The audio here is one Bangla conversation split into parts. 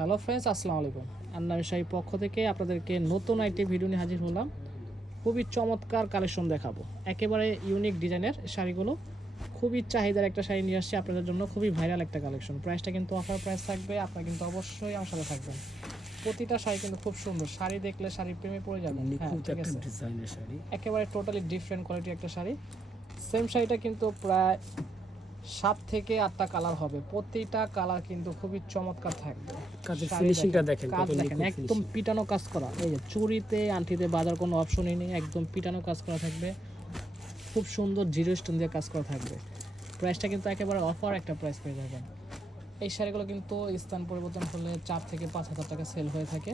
হ্যালো ফ্রেন্ডস, আসসালামু আলাইকুম। আন্নামি শাহী পক্ষ থেকে আপনাদেরকে নতুন একটি ভিডিও নিয়ে হাজির হলাম। খুবই চমৎকার কালেকশন দেখাবো, একেবারে ইউনিক ডিজাইনের শাড়িগুলো। খুবই চাহিদার একটা শাড়ি নিয়ে আসছি আপনাদের জন্য, খুবই ভাইরাল একটা কালেকশন। প্রাইসটা কিন্তু অফার প্রাইস থাকবে, আপনারা কিন্তু অবশ্যই আমার সাথে থাকবেন। প্রতিটা শাড়ি কিন্তু খুব সুন্দর, শাড়ি দেখলে শাড়ির প্রেমে পড়ে যাবেন। হ্যাঁ, ঠিক আছে, একেবারে টোটালি ডিফারেন্ট কোয়ালিটির একটা শাড়ি। সেম শাড়িটা কিন্তু প্রায় 7 থেকে 8টা কালার হবে, প্রতিটা কালার কিন্তু খুবই চমৎকার থাকবে। কাজের ফিনিশিংটা দেখেন, কাজ দেখেন, একদম পিটানো কাজ করা। এই যে চুড়িতে আংটিতে বাজার কোনো অপশনই নেই, একদম পিটানো কাজ করা থাকবে। খুব সুন্দর জিরো স্টোন দিয়ে কাজ করা থাকবে। প্রাইসটা কিন্তু একেবারে অফার একটা প্রাইস পেয়ে যাবেন। এই শাড়িগুলো কিন্তু স্থান পরিবর্তন হলে 4 থেকে 5,000 টাকা সেল হয়ে থাকে।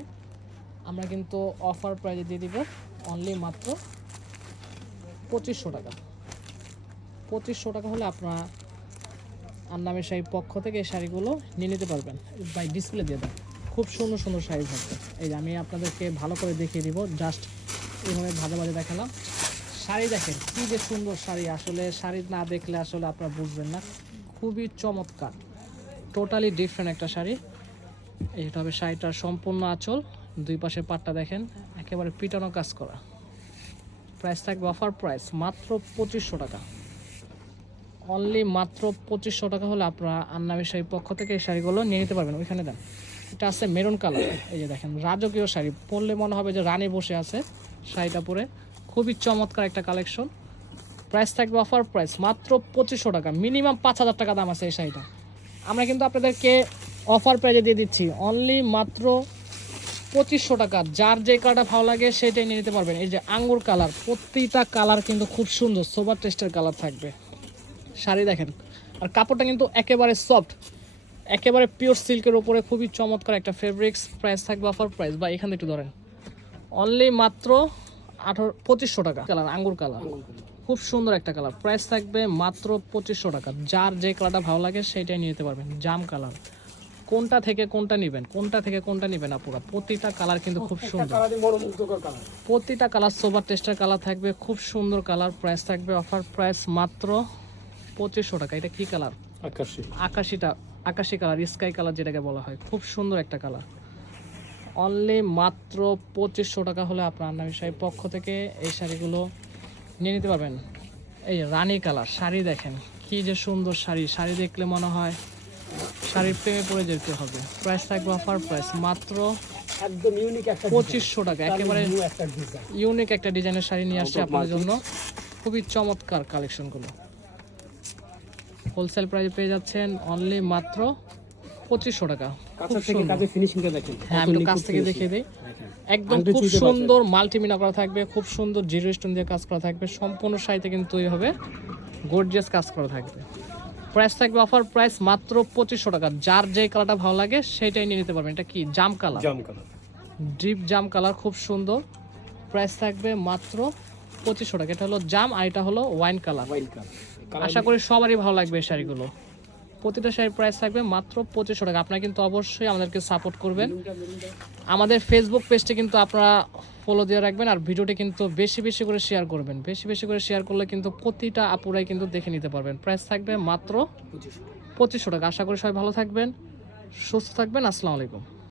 আমরা কিন্তু অফার প্রাইসে দিয়ে দিব অনলি মাত্র 2500 টাকা। 2500 টাকা হলে আপনারা আন্নামি শাড়ি পক্ষ থেকে এই শাড়িগুলো নিয়ে নিতে পারবেন। বাই ডিসপ্লে দিয়ে দেন, খুব সুন্দর সুন্দর শাড়ি থাকবে। এই যে আমি আপনাদেরকে ভালো করে দেখিয়ে দিব, জাস্ট এইভাবে ভাজে ভাজে দেখালাম। শাড়ি দেখেন কী যে সুন্দর শাড়ি, আসলে শাড়ি না দেখলে আসলে আপনারা বুঝবেন না। খুবই চমৎকার, টোটালি ডিফারেন্ট একটা শাড়ি। এইটা হবে শাড়িটার সম্পূর্ণ আঁচল, দুই পাশে পাটটা দেখেন একেবারে পিটানো কাজ করা। প্রাইস থাকবে অফার প্রাইস মাত্র 2500 টাকা। অনলি মাত্র 2500 টাকা হলে আপনারা আন্নামি শাড়ির পক্ষ থেকে এই শাড়িগুলো নিয়ে নিতে পারবেন। ওইখানে দেন, এটা আছে মেরুন কালার। এই যে দেখেন রাজকীয় শাড়ি, পরলে মনে হবে যে রানী বসে আছে শাড়িটা পরে। খুবই চমৎকার একটা কালেকশন। প্রাইস থাকবে অফার প্রাইস মাত্র 2500 টাকা। মিনিমাম 5000 টাকা দাম আছে এই শাড়িটা। আমরা কিন্তু আপনাদেরকে অফার প্রাইজে দিয়ে দিচ্ছি অনলি মাত্র 2500 টাকা। যার যে কালারটা ভালো লাগে সেটাই নিয়ে নিতে পারবেন। এই যে আঙ্গুর কালার, প্রতিটা কালার কিন্তু খুব সুন্দর সোবার টেস্টের কালার থাকবে। শাড়ি দেখেন, আর কাপড়টা কিন্তু একেবারে সফট, একেবারে পিওর সিল্কের উপরে, খুবই চমৎকার একটা ফেব্রিক্স। প্রাইস থাকবে অফার প্রাইস, বা এখানে একটু ধরেন, অনলি মাত্র 2500 টাকা। কালার আঙ্গুর কালার, খুব সুন্দর একটা কালার। প্রাইস থাকবে মাত্র 2500 টাকা। যার যে কালারটা ভালো লাগে সেটাই নিয়ে নিতে পারবেন। জাম কালার, কোনটা থেকে কোনটা নেবেন, কোনটা থেকে কোনটা নেবেন আপুরা, প্রতিটা কালার কিন্তু খুব সুন্দর। প্রতিটা কালার সোবার টেস্টের কালার থাকবে, খুব সুন্দর কালার। প্রাইস থাকবে অফার প্রাইস মাত্র 2500 টাকা। এটা কি কালার? আকাশি কালার, স্কাই কালার যেটাকে বলা হয়, খুব সুন্দর একটা কালার। অনলি মাত্র 2500 টাকা হলে আপনার আন্নামি শাড়ির পক্ষ থেকে এই শাড়িগুলো নিয়ে নিতে পারবেন। এই রানী কালার শাড়ি দেখেন কি যে সুন্দর শাড়ি, শাড়ি দেখলে মনে হয় শাড়ির প্রেমে পড়ে যেতে হবে। প্রাইস থাকবে অফার প্রাইস মাত্র একদম ইউনিক একটা 2500 টাকা। একেবারে ইউনিক একটা ডিজাইনের শাড়ি নিয়ে আসছে আপনাদের জন্য। খুবই চমৎকার কালেকশনগুলো হোলসেল প্রাইসে পেয়ে যাচ্ছেন অনলি মাত্র 2500 টাকা। হ্যাঁ, আমি কাছ থেকে দেখিয়ে দিই। একদম খুব সুন্দর মাল্টিমিনা করা থাকবে, খুব সুন্দর জিরো স্টোন দিয়ে কাজ করা থাকবে। সম্পূর্ণ শাড়িতে কিন্তু এইভাবে গর্জিয়াস কাজ করা থাকবে। প্রাইস থাকবে অফার প্রাইস মাত্র 2500 টাকা। যার যে কালারটা ভালো লাগে সেটাই নিয়ে নিতে পারবেন। এটা কি জাম কালার, ডিপ জাম কালার, খুব সুন্দর। প্রাইস থাকবে মাত্র 2500 টাকা। এটা হলো জাম, আর এটা হলো ওয়াইন কালার। আশা করি সবারই ভালো লাগবে এই শাড়িগুলো। প্রতিটা শাড়ির প্রাইস থাকবে মাত্র 2500 টাকা। আপনারা কিন্তু অবশ্যই আমাদেরকে সাপোর্ট করবেন। আমাদের ফেসবুক পেজটা কিন্তু আপনারা ফলো দিয়ে রাখবেন, আর ভিডিওটি কিন্তু বেশি বেশি করে শেয়ার করবেন। বেশি বেশি করে শেয়ার করলে কিন্তু প্রতিটা আপুরাই কিন্তু দেখে নিতে পারবেন। প্রাইস থাকবে মাত্র 2500 টাকা। আশা করি সবাই ভালো থাকবেন, সুস্থ থাকবেন। আসসালামু আলাইকুম।